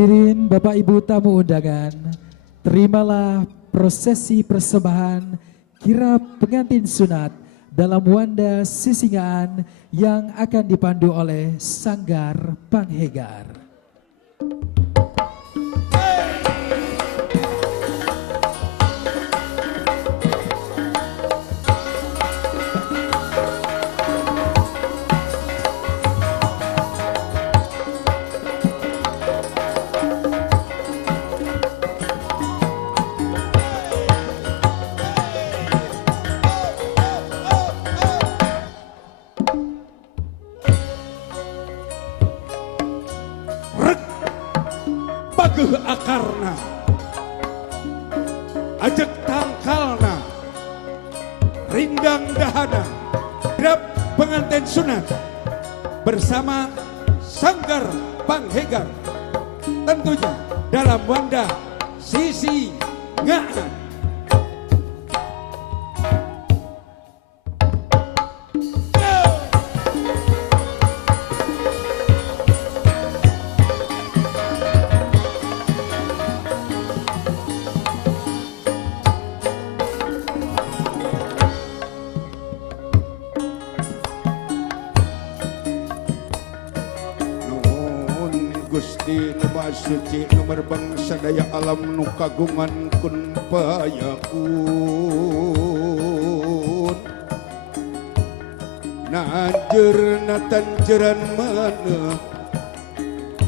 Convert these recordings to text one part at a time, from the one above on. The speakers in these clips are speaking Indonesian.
Hadirin Bapak Ibu tamu undangan, terimalah prosesi persembahan kirap pengantin sunat dalam Wanda Sisingaan yang akan dipandu oleh Sanggar Panghegar. Baguh akarna, ajak tangkalna, rindang dahana, drap pengantin sunat bersama Sanggar Panghegar, tentunya dalam Wanda Sisingaan. Gusti nu Maha Suci nu bangsa daya alam nu kagungan kun payakun nanjeurna tanjeuran maneh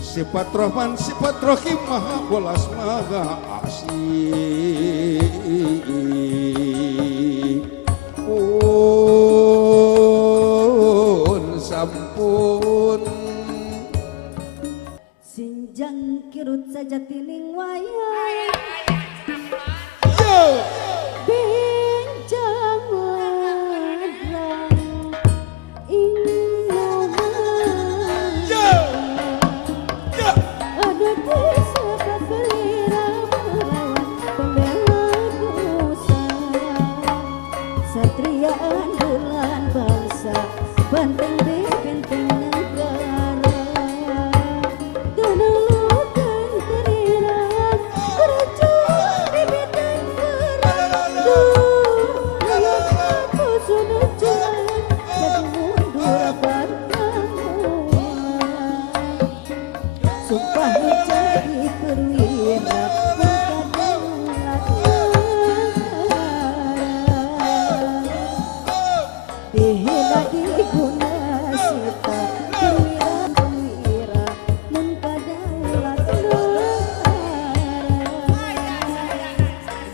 sifat Rahman sifat Rahim maha welas maha asih pun sampun Sinjang kirut saja tiling wayang yo benjang ladrang ingoman yo yo ada kisah kelira melawan pembela dosa satria andalan bangsa banteng di benteng negara sumpah menjadi perwira dihina diguna sita perwira mengkadaulat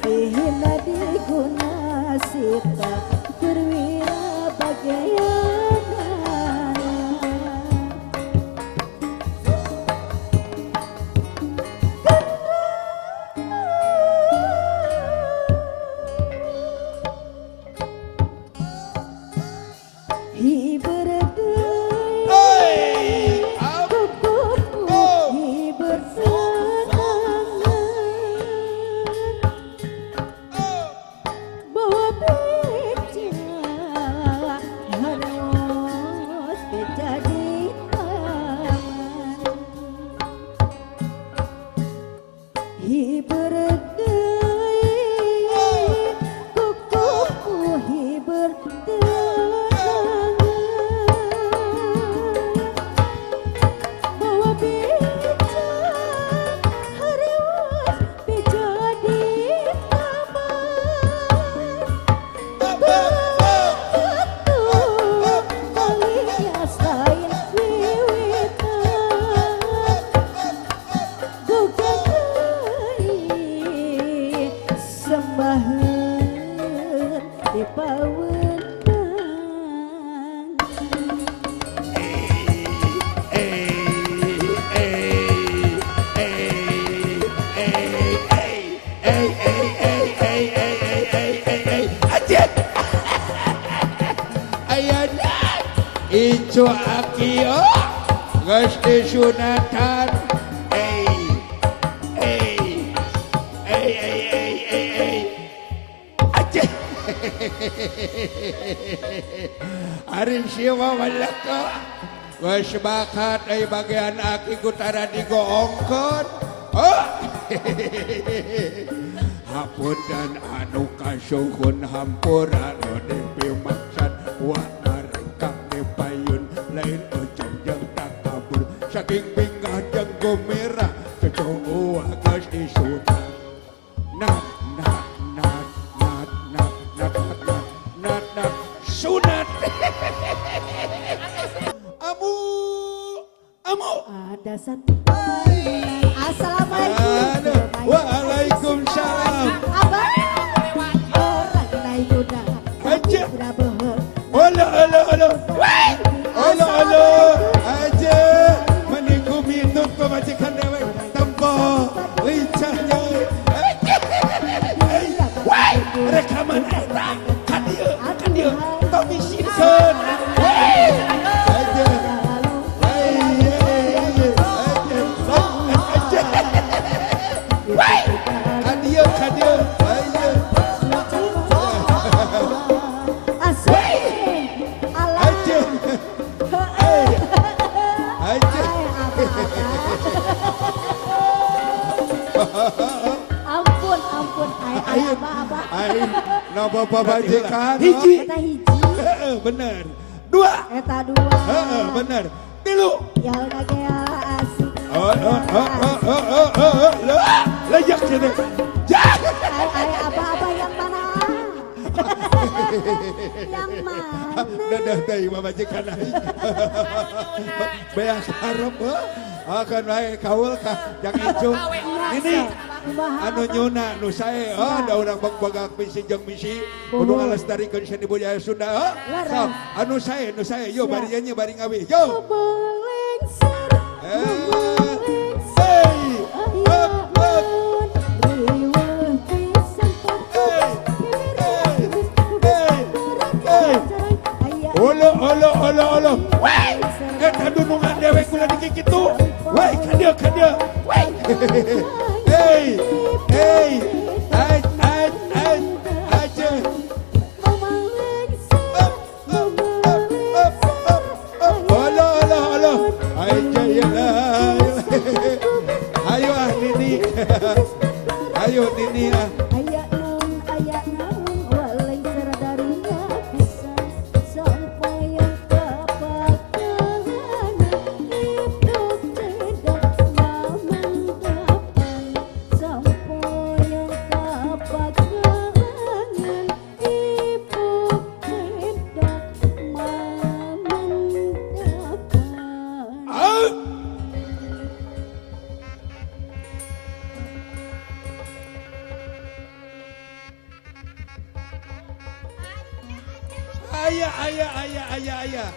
dihina diguna sita perwira bagaian Ijo akio geus disunatan aja ari siwa walaka geus bakat ai bagian aki kutara digoongkeun Oh. Hapunten anu kasuhun hampura anu depi maksad wa narekak ni payun lain ucap jeung tak kabur saking bingah jeung gomera cucu geus disunat nat sunat amu Ada satu panggilan. Assalamualaikum. Waalaikumsalam. Abang orang naik kuda. Aja. Kuda behel. Olo aja meniku minum ko majikan dewek tempo lincahnya rekaman kadio Tommy Simpson aja kadio aja Ampun, abah. Ayo, no bapak bajikan. Hiji. Eta hiji, Bener. Dua. eta dua. Bener. Tilu. Ya lagi asik. Lejak sini. Abah yang mana? Yang mana? Dadah teh bajikan. Beas harap akan baik kaul kah yang ijo. Ini anu nyuna nu sae da urang bagag misi jeung misi kudu ngalestarikeun seni budaya Sunda sok anu sae yo bari nyanyi bari ngawi yo Olo eta dunungan dewek kula dikikitu weh kadia Hey, aja. Olo. Aja ya. Ayo Nini. Ayo Nini ah. Ayak naon waleng saradarinya bisa sampai yang kapakanan hidup tidak memendapan sampai yang kapakanan hidup tidak memendapan. Ayah.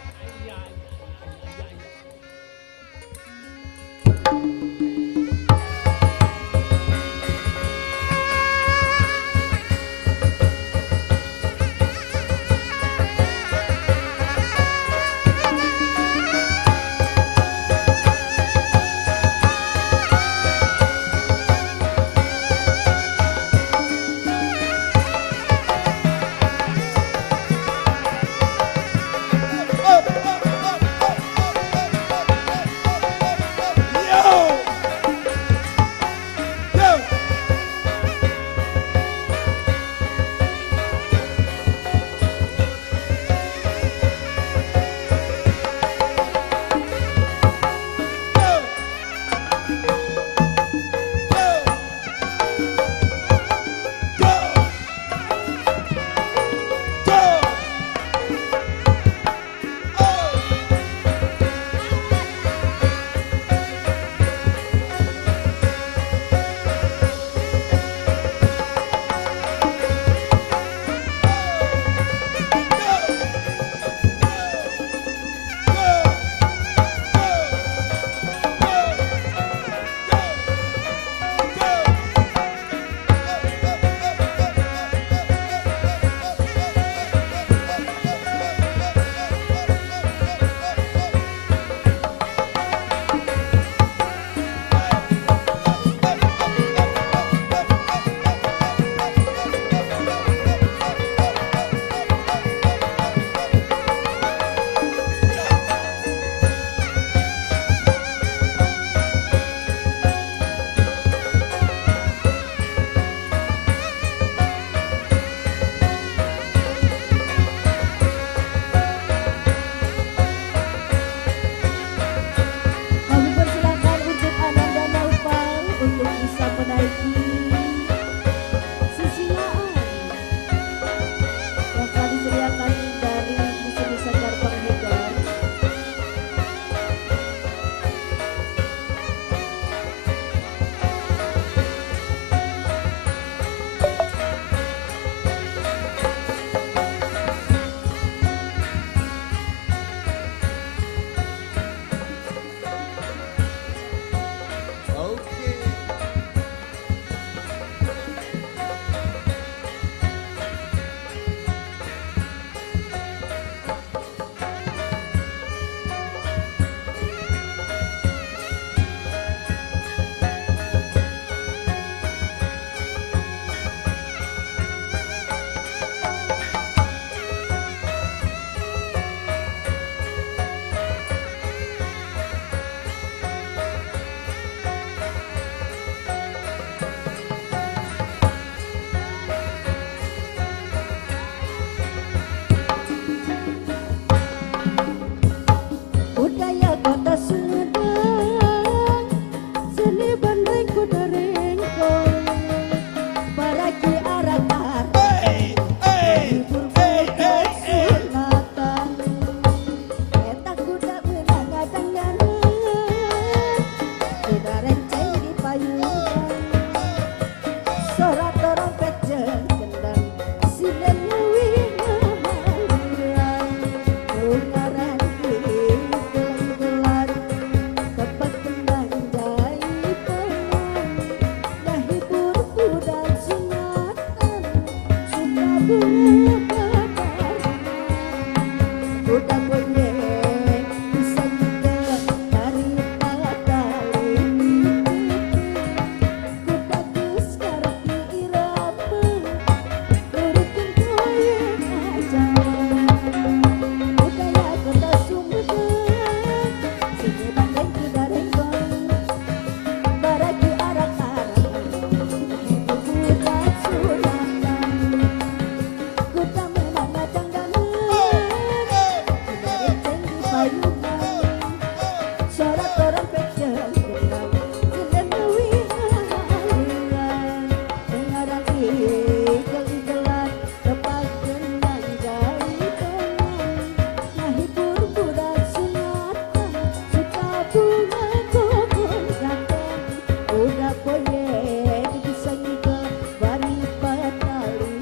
poye bisa ngiga bareng patali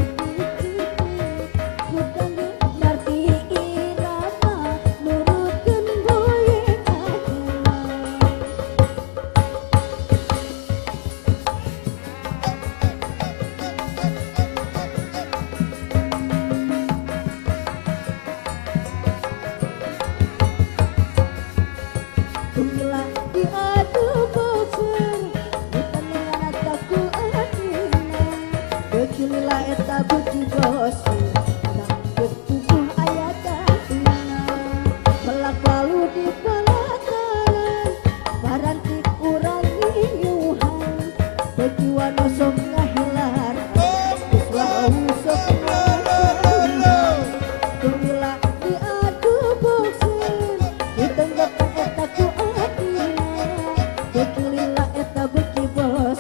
bukan ngerti irama nurutkeun boye kaduna Gila diadu bosen bukan dengan takku adina Becilila eta beki bosen Langkut tubuh ayat katina Melak palu di pelataran Baranti kurang inyuhan Beki wano sok ngahilar Islau sok ngahilar Gila diadu bosen Ditenggepan eta ku adina Bekilila eta beki bos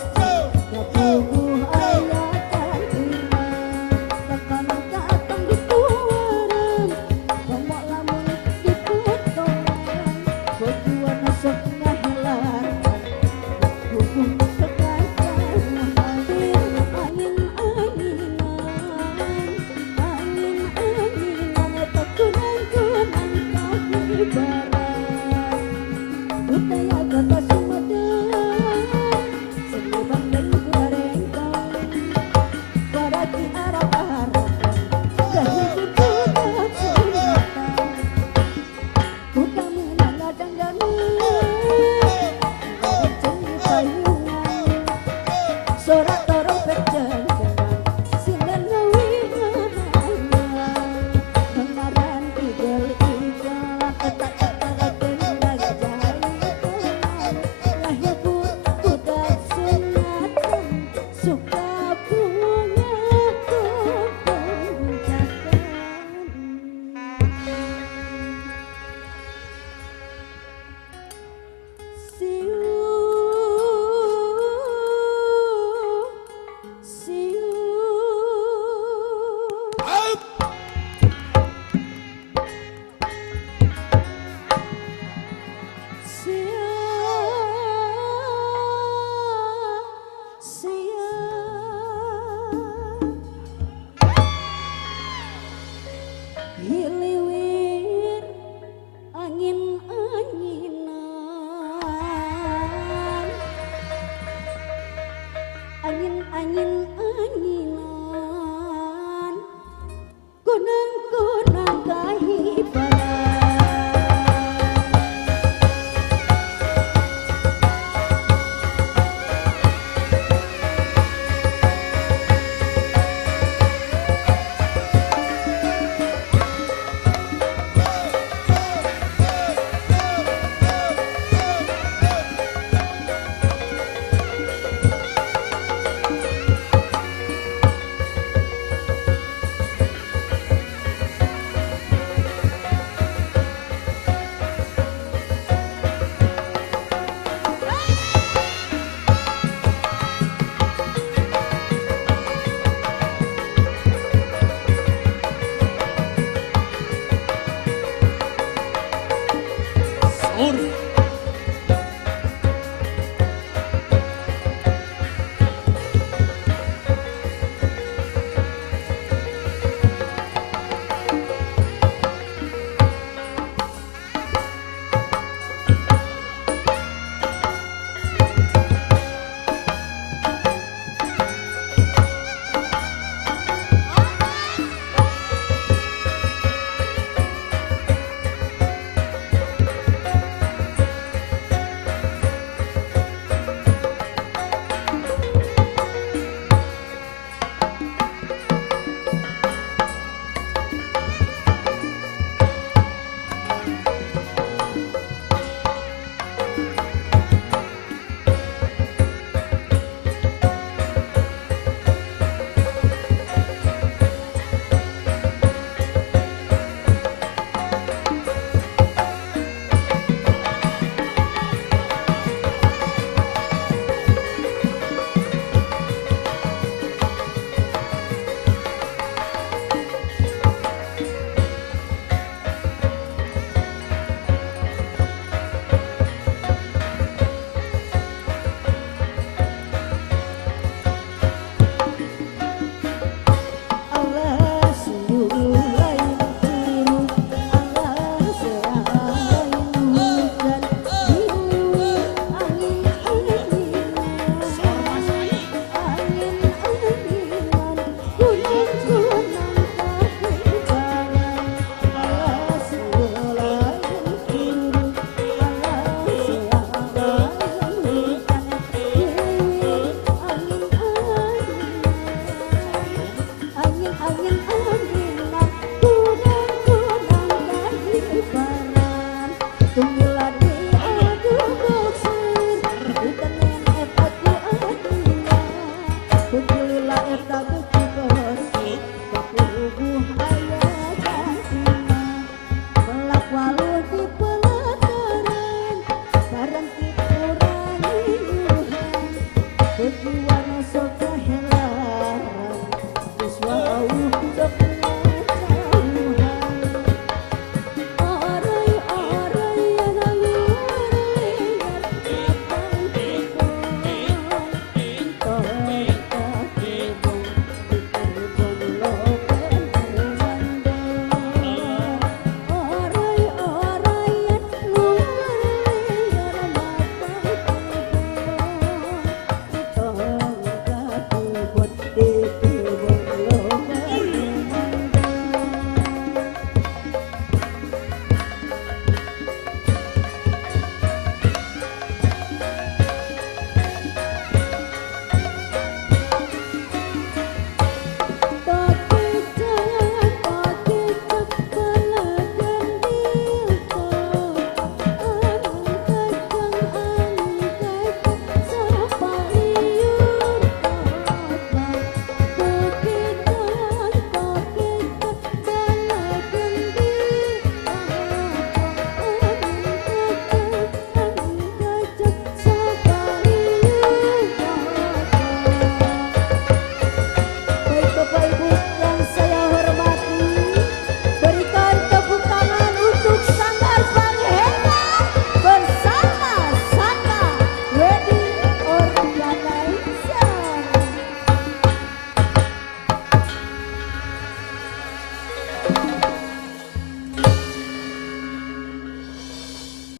Ya tubuh ayat katina Takana datang di tuaran Komok lamun di putolan Beki wana sok ngahilar Hukum kekacauan Angin-anginan eta kunang-kunang kaki barang Budaya kata Sumedang Seniman dan gorengkong Baraki arap-arapan Gahidup budak sunatan Buka menang ladang-dangan Ngecen di payungan Sorak trompet jeng-jengan Sinden ngawingan Kemaran igel-igel Ketak-ketak gendang jahit Lahir budak sunatan Suka bunga kepuncakan Siu Siu Sia Hiliwir angin-anginan Angin-angin